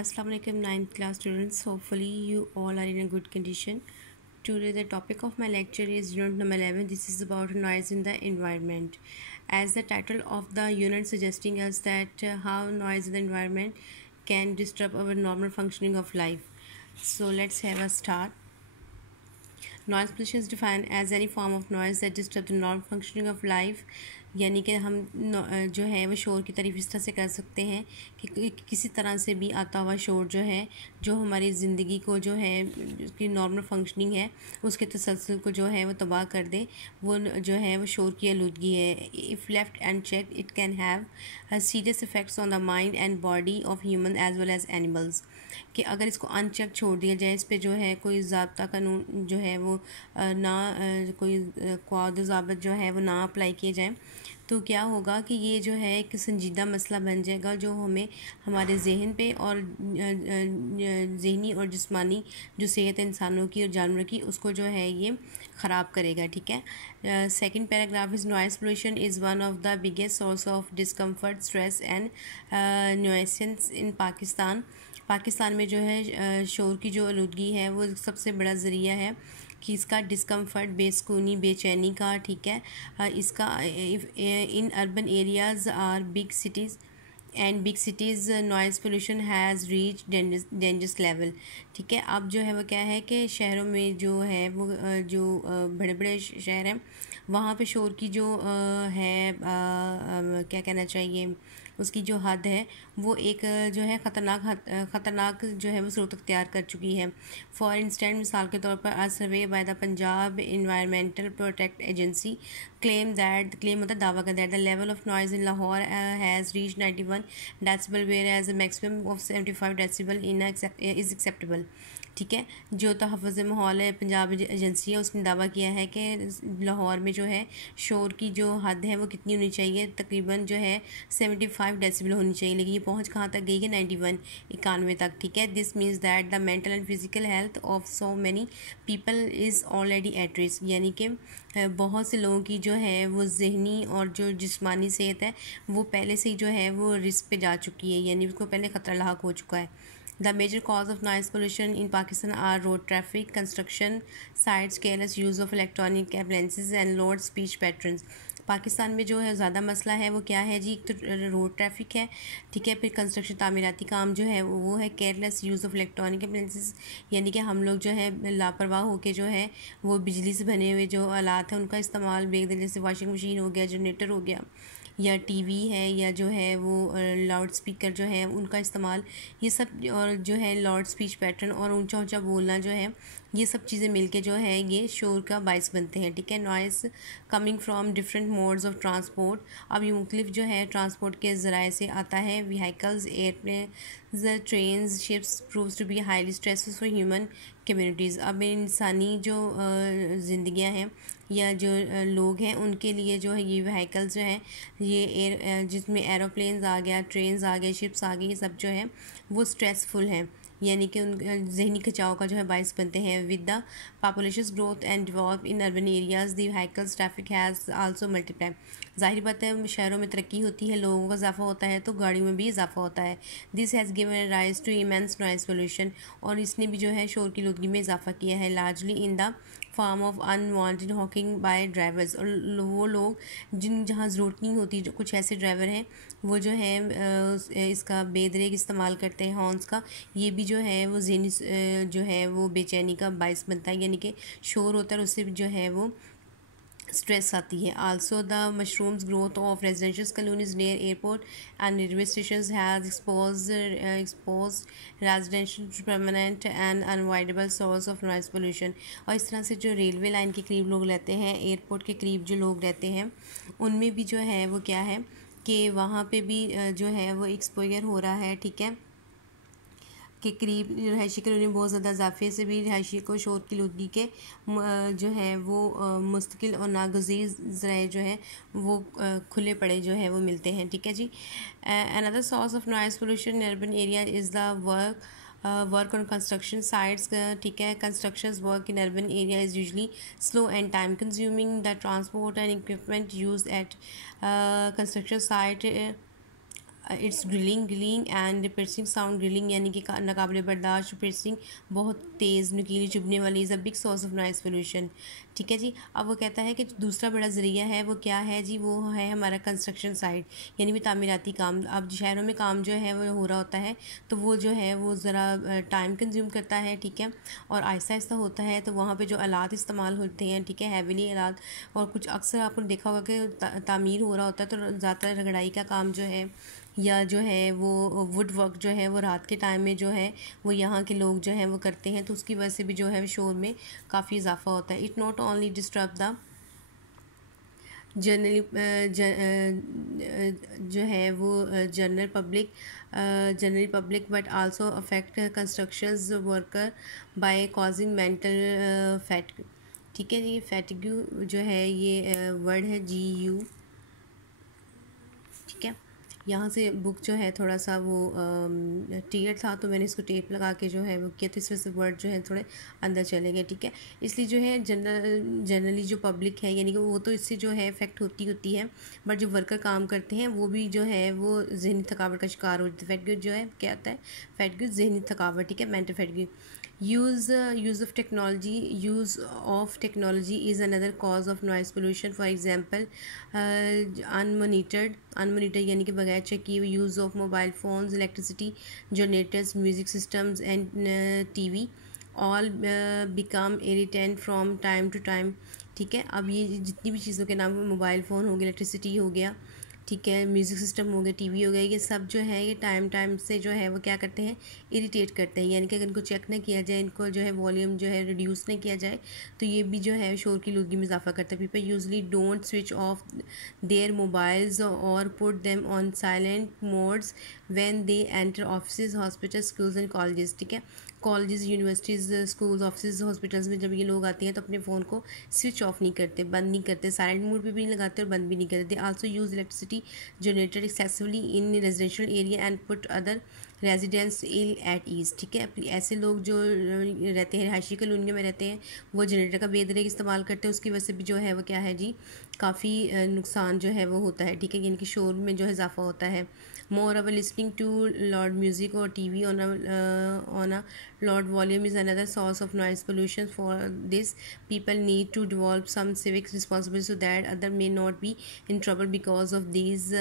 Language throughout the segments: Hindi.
Assalamu alaikum 9th class students. Hopefully you all are in a good condition. Today the topic of my lecture is unit number 11. This is about noise in the environment. As the title of the unit suggesting us that how noise in the environment can disturb our normal functioning of life. So let's have a start. Noise pollution is defined as any form of noise that disturbs the normal functioning of life. यानी कि हम जो है वो शोर की तारीफ इस तरह से कर सकते हैं कि किसी तरह से भी आता हुआ शोर जो है जो हमारी ज़िंदगी को जो है उसकी नॉर्मल फंक्शनिंग है उसके तसलसल को जो है वो तबाह कर दे, वो जो है वो शोर की आलूदगी है. If left unchecked it can have serious effects on the mind and body of human as well as animals. कि अगर इसको अनचेक छोड़ दिया जाए, इस पे जो है कोई ज़ाब्ता कानून जो है वो ना कोई क़वाद ज़ाबित जो है वो ना अप्लाई किए जाएँ, तो क्या होगा कि ये जो है एक संजीदा मसला बन जाएगा जो हमें हमारे जहन पे और ज़हनी और जिस्मानी जो सेहत है इंसानों की और जानवरों की उसको जो है ये ख़राब करेगा. ठीक है. Second paragraph is noise pollution is one of the biggest source of discomfort, stress and nuisance in Pakistan. Pakistan में जो है शोर की जो आलूदगी है वो सबसे बड़ा ज़रिया है कि इसका डिस्कम्फर्ट, बेसुकूनी, बेचैनी का. ठीक है. इसका in urban areas are big cities and big cities noise pollution has reach dangerous level. ठीक है. अब जो है वो क्या है कि शहरों में जो है वो जो बड़े बड़े शहर हैं वहाँ पे शोर की जो है क्या कहना चाहिए उसकी जो हद है वो एक जो है ख़तरनाक जो है वो सूरत अख्तियार कर चुकी है. फॉर इंस्टेंट मिसाल के तौर पर a survey by the Punjab environmental protect agency claim होता है दावा का that the level of noise in Lahore has reach 91 decibel where as a maximum of 75 decibel in is acceptable. ठीक है. जो तहफ़्फ़ुज़ माहौल है पंजाब एजेंसी है उसने दावा किया है कि लाहौर में जो है शोर की जो हद है वो कितनी होनी चाहिए, तकरीबन जो है 75 डेसिबल होनी चाहिए, लेकिन ये पहुंच कहाँ तक गई है 91 तक. ठीक है. This means that the mental and physical health of so many people is already at risk. यानी कि बहुत से लोगों की जो है वो जहनी और जो जिस्मानी सेहत है वो पहले से ही जो है वो रिस्क पे जा चुकी है, यानी उसको पहले ख़तरा लाक हो चुका है. The major cause of noise pollution in Pakistan are road traffic, construction sites, careless use of electronic appliances and loud speech patterns. Pakistan में जो है ज़्यादा मसला है वो क्या है जी, एक तो रोड ट्रैफिक है. ठीक है. फिर कंस्ट्रक्शन तामीराती काम जो है वो है careless use of electronic appliances, यानी कि हम लोग जो है लापरवाह होकर जो है वो बिजली से बने हुए जो आलात हैं उनका इस्तेमाल बेच दें, जैसे वॉशिंग मशीन हो गया, जनरेटर हो गया, या टीवी है, या जो है वो लाउड स्पीकर जो है उनका इस्तेमाल, ये सब और जो है लाउड स्पीच पैटर्न और ऊंचा ऊंचा बोलना जो है ये सब चीज़ें मिलके जो है ये शोर का बायस बनते हैं. ठीक है. Noise coming from different modes of transport. अब ये मुख्तलिफ जो है ट्रांसपोर्ट के ज़राए से आता है. Vehicles, airplanes, trains, ships proves to be highly stressful for human communities. अब इंसानी जो ज़िंदगियाँ हैं या जो लोग हैं उनके लिए जो है ये व्हीकल्स जो हैं ये जिसमें एरोप्लेन्स आ गया, ट्रेन्स आ गए, शिप्स आ गई, ये सब जो है वो स्ट्रेसफुल हैं, यानी कि उन जहनी खिंचाव का जो है बायस बनते हैं. With the population growth and develop in urban areas the vehicles traffic has also multiply. ज़ाहिर बात है शहरों में तरक्की होती है, लोगों का इजाफा होता है तो गाड़ियों में भी इजाफा होता है. This has given rise to immense noise pollution, और इसने भी जो है शोर की आलूदगी में इजाफा किया है. Largely in the form of unwanted honking by drivers, और वो लोग जहाँ ज़रूरत नहीं होती, जो कुछ ऐसे ड्राइवर हैं वो जो है इसका बेदरेक इस्तेमाल करते हैं हॉर्न्स का. ये भी जो है वो ज़हनी जो है वो बेचैनी का बायस बनता है, यानी कि शोर होता है और उससे जो है वो स्ट्रेस आती है. Also the mushrooms growth of residential colonies near airport and railway station has expose residential permanent and unavoidable source of noise pollution. और इस तरह से जो रेलवे लाइन के करीब लोग रहते हैं, एयरपोर्ट के करीब जो लोग रहते हैं, उनमें भी जो है वो क्या है कि वहाँ पे भी जो है वो एक्सपोजर हो रहा है. ठीक है. के करीब रिहायशी कॉलोनी बहुत ज़्यादा इजाफे से भी रिहायशी को शोर की आलूदगी के जो है वो मुस्तकिल और नागज़ीर ज़राए जो है वो खुले पड़े जो है वो मिलते हैं. ठीक है जी. Another source of noise pollution in urban area is the work on construction sites. ठीक है. Construction work in urban area is usually slow and time consuming. The transport and equipment use at construction site its grilling and piercing sound. Grilling यानी कि नाकाबिल बर्दाश्त, पिर्सिंग बहुत तेज़ नुकीली चुभने वाली, is a big source of noise pollution. ठीक है जी। अब वो कहता है कि दूसरा बड़ा ज़रिया है वो क्या है जी, वो है हमारा कंस्ट्रक्शन साइट, यानी भी तामीराती काम। अब शहरों में काम जो है वो हो रहा होता है तो वो जो है वो ज़रा टाइम कंज्यूम करता है, ठीक है, और आहिस्ता आहिस्ता होता है। तो वहाँ पे जो आलात इस्तेमाल होते हैं, ठीक है, हैविली आलात, और कुछ अक्सर आपने देखा होगा कि तामीर हो रहा होता है तो ज़्यादातर रगड़ाई का काम जो है या जो है वो वुड वर्क जो है वो रात के टाइम में जो है वो यहाँ के लोग जो है वो करते हैं, तो उसकी वजह से भी जो है शोर में काफ़ी इजाफा होता है। It not only disturb the generally जो है वो general public but also affect constructions worker by causing mental fatigue. ठीक है जी। फैटिग्यू जो है ये वर्ड है GU। ठीक है। यहाँ से बुक जो है थोड़ा सा वो टीयर था तो मैंने इसको टेप लगा के जो है वो किया, तो इसमें से वर्ड जो है थोड़े अंदर चले गए। ठीक है। इसलिए जो है जनरली जो पब्लिक है यानी कि वो तो इससे जो है इफेक्ट होती है, बट जो वर्कर काम करते हैं वो भी जो है वो जहनी थकावट का शिकार हो जाते हैं। फैटिग्यू जो है क्या आता है, फैटिग्यू जहनी थकावट, ठीक है, mental fatigue. use use of technology is another cause of noise pollution. For example, unmonitored यानी कि बगैर चेक किए हुए use of mobile phones, electricity generators, music systems and TV all become irritant from time to time. ठीक है। अब ये जितनी भी चीज़ों के नाम, मोबाइल फ़ोन हो गया, इलेक्ट्रिसिटी हो गया, ठीक है, म्यूज़िक सिस्टम हो गया, TV हो गया, ये सब जो है ये टाइम से जो है वो क्या करते हैं, इरिटेट करते हैं। यानी कि अगर इनको चेक ना किया जाए, इनको जो है वॉल्यूम जो है रिड्यूस ना किया जाए तो ये भी जो है शोर की लुदगी में इजाफा करता है। People usually don't switch off their mobiles और put them on silent modes when they enter office, hospital, schools and colleges. ठीक है। Colleges, universities, schools, office, hospitals में जब ये लोग आते हैं तो अपने फ़ोन को स्विच ऑफ नहीं करते, बंद नहीं करते, साइलेंट मोड पे भी नहीं लगाते और बंद भी नहीं करते। They also use electricity generator excessively in residential area and put other residents ill at ease. ठीक है। ऐसे लोग जो रहते हैं रिहायशी कॉलोनियों में रहते हैं वो जनरेटर का बेदरेक इस्तेमाल करते हैं, उसकी वजह से भी जो है वो क्या है जी, काफ़ी नुकसान जो है वो होता है। ठीक है। यानी कि शोर में जो है इजाफा होता है। Moreover listening to loud music और TV on a loud volume is another source of noise pollution. For this, people need to develop some civic responsibility so that other may not be in trouble because of these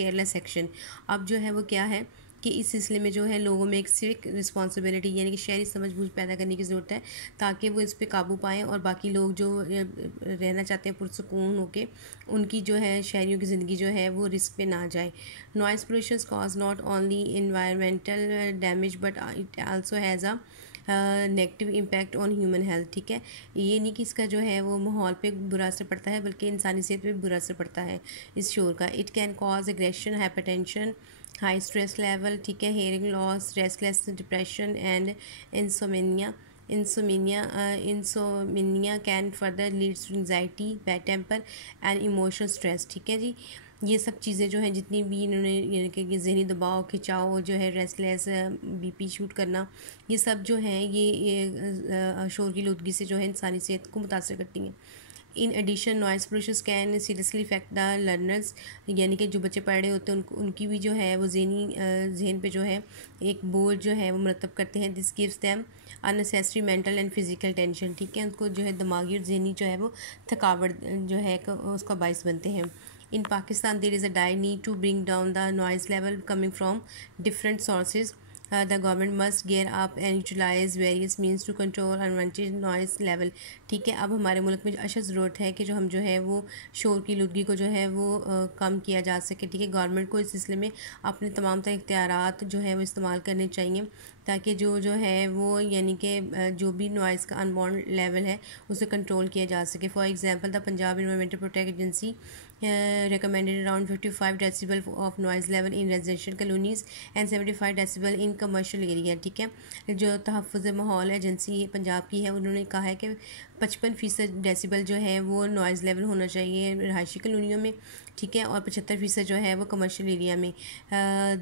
careless action. अब जो है वो क्या है कि इस सिलसिले में जो है लोगों में एक सिविक रिस्पॉन्सिबिलिटी यानी कि शहरी समझबूझ पैदा करने की ज़रूरत है ताकि वो इस पर काबू पाएँ और बाकी लोग जो रहना चाहते हैं पुरसकून होके, उनकी जो है शहरियों की ज़िंदगी जो है वो रिस्क पे ना जाए। Noise pollution cause not only environmental damage but it also has a negative impact on human health. ठीक है। ये नहीं कि इसका जो है वो माहौल पे बुरा असर पड़ता है बल्कि इंसानी सेहत पे भी बुरा असर पड़ता है इस शोर का। It can cause aggression, hypertension, high stress level, ठीक है, hearing loss, restless, depression and insomnia. Insomnia can further leads to anxiety, bad temper and emotional stress. ठीक है जी। ये सब चीज़ें जो हैं जितनी भी इन्होंने यानी कि जहनी दबाव, खिंचाव जो है, रेस्टलेस, BP शूट करना, ये सब जो हैं ये शोर की लुदगी से जो है इंसानी सेहत को मुतासर करती हैं। In addition noise pollution can seriously affect the learners, यानी कि जो बच्चे पढ़ रहे होते हैं उनकी भी जो है वो जहन पे जो है एक बोझ जो है वो मरतब करते हैं। This gives them unnecessary mental and physical tension. ठीक है। उनको जो है दिमागी और जहनी जो है वो थकावट जो है उसका बायस बनते हैं। In Pakistan, there is a dire need to bring down the noise level coming from different sources. The government must gear up and utilize various means to control unwanted noise level. ठीक है। अब हमारे मुल्क में अशद ज़रूरत है कि जो हम जो है वो शोर की लुदगी को जो है वो कम किया जा सके। ठीक है। गवर्नमेंट को इस सिलसिले में अपने तमाम तरह इख्तियारात जो है वो इस्तेमाल करने चाहिए ताकि जो है वो यानी कि जो भी नॉइज़ का अनवांटेड लेवल है उसे कंट्रोल किया जा सके। For example, the Punjab environmental protect agency recommended around 55 decibel of noise level in residential colonies and 75 decibel in commercial area। ठीक है। जो तहफ़्फ़ुज़ माहौल एजेंसी पंजाब की है उन्होंने कहा है कि 55% डेसिबल जो है वो नॉइज़ लेवल होना चाहिए रहायशी कॉलोनियों में, ठीक है, और 75% जो है वो कमर्शियल एरिया में।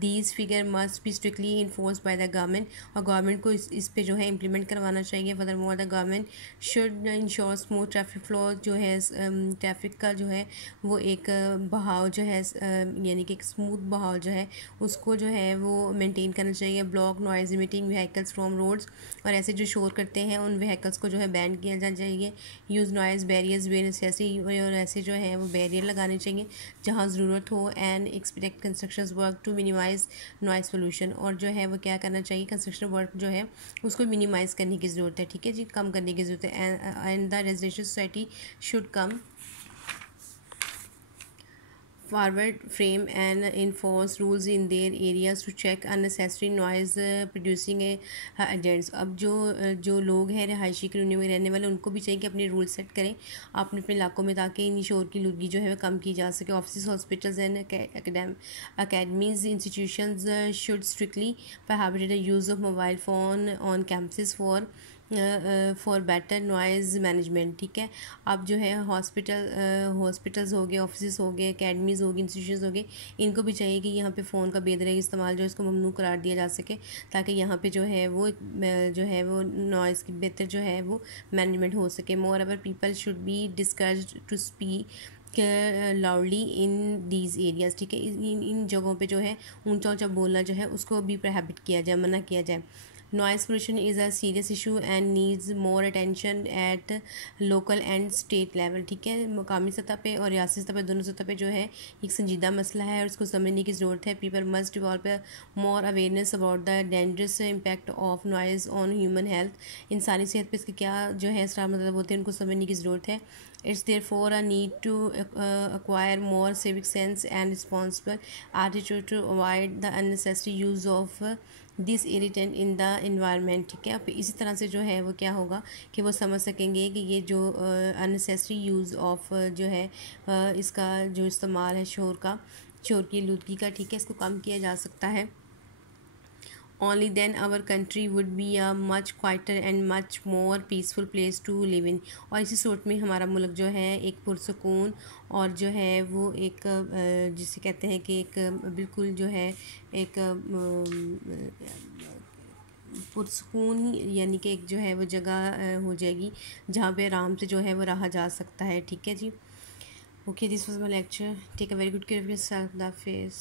These figure must be strictly enforce by the government, और गवर्नमेंट को इस पे जो है इम्प्लीमेंट करवाना चाहिए। Further more the government should ensure smooth traffic flow, जो है ट्रैफिक का जो है वो एक बहाव जो है यानी कि एक स्मूथ बहाव जो है उसको जो है वो मेंटेन करना चाहिए। Block noise emitting vehicles from roads, और ऐसे जो शोर करते हैं उन व्हीकल्स को जो है बैन किया जाना चाहिए। यूज़ नॉइज़ बैरियर्स वे नेसेसरी, और ऐसे जो है वो बैरियर लगाने चाहिए जहाँ ज़रूरत हो। And expect construction work to minimise noise pollution, और जो है वो क्या करना चाहिए, कंस्ट्रक्शन वर्क जो है उसको मिनिमाइज़ करने की ज़रूरत है, ठीक है जी, कम करने की ज़रूरत है। And the residential society should come forward frame and enforce rules in their areas to check unnecessary noise producing agents। अब जो लोग हैं रहायशी कॉलोनी में रहने वाले उनको भी चाहिए कि अपने रूल सेट करें अपने अपने इलाकों में, ताकि इन शोर की लुदगी जो है वह कम की जा सके। Office hospitals and academies institutions should strictly prohibit the use of mobile phone on campuses for better noise management, ठीक है। अब जो है हॉस्पिटल्स हो गए, ऑफिस हो गए, अकेडमीज़ हो गई, इंस्टीट्यूशन हो गए, इनको भी चाहिए कि यहाँ पे फ़ोन का बेदरग इस्तेमाल जो है इसको ममनू करार दिया जा सके, ताकि यहाँ पे जो है वो नॉइज़ की बेहतर जो है वो मैनेजमेंट हो सके। Moreover people should be discouraged to speak loudly in these areas, ठीक है। इन जगहों पे जो है ऊंचा ऊंचा बोलना जो है उसको भी प्रोहिबिट किया जाए, मना किया जाए। Noise pollution is a serious issue and needs more attention at local and state level, ठीक है। मुकामी सतह पे और रियासती सतह पे, दोनों सतह पे जो है एक संजीदा मसला है और उसको समझने की ज़रूरत है। People must develop more awareness about the dangerous impact of noise on human health. इंसानी सेहत पे इसके क्या जो है असर मतलब होते हैं उनको समझने की ज़रूरत है। It's therefore a need to acquire more civic sense and responsible attitude to avoid the unnecessary use of this irritant in the environment, ठीक है। अब इसी तरह से जो है वो क्या होगा कि वो समझ सकेंगे कि ये जो अननेसेसरी यूज़ ऑफ जो है इसका जो इस्तेमाल है शोर की आलूदगी का, ठीक है, इसको कम किया जा सकता है। Only then our country would be a much quieter and much more peaceful place to live in। और इसी सोच में हमारा मुल्क जो है एक पुरसकून और जो है वो एक जिसे कहते हैं कि एक बिल्कुल जो है एक पुरसकून यानी कि एक जो है वो जगह हो जाएगी जहाँ पे आराम से जो है वो रहा जा सकता है, ठीक है जी। Okay, this was my lecture. Take a very good care of yourself. The face.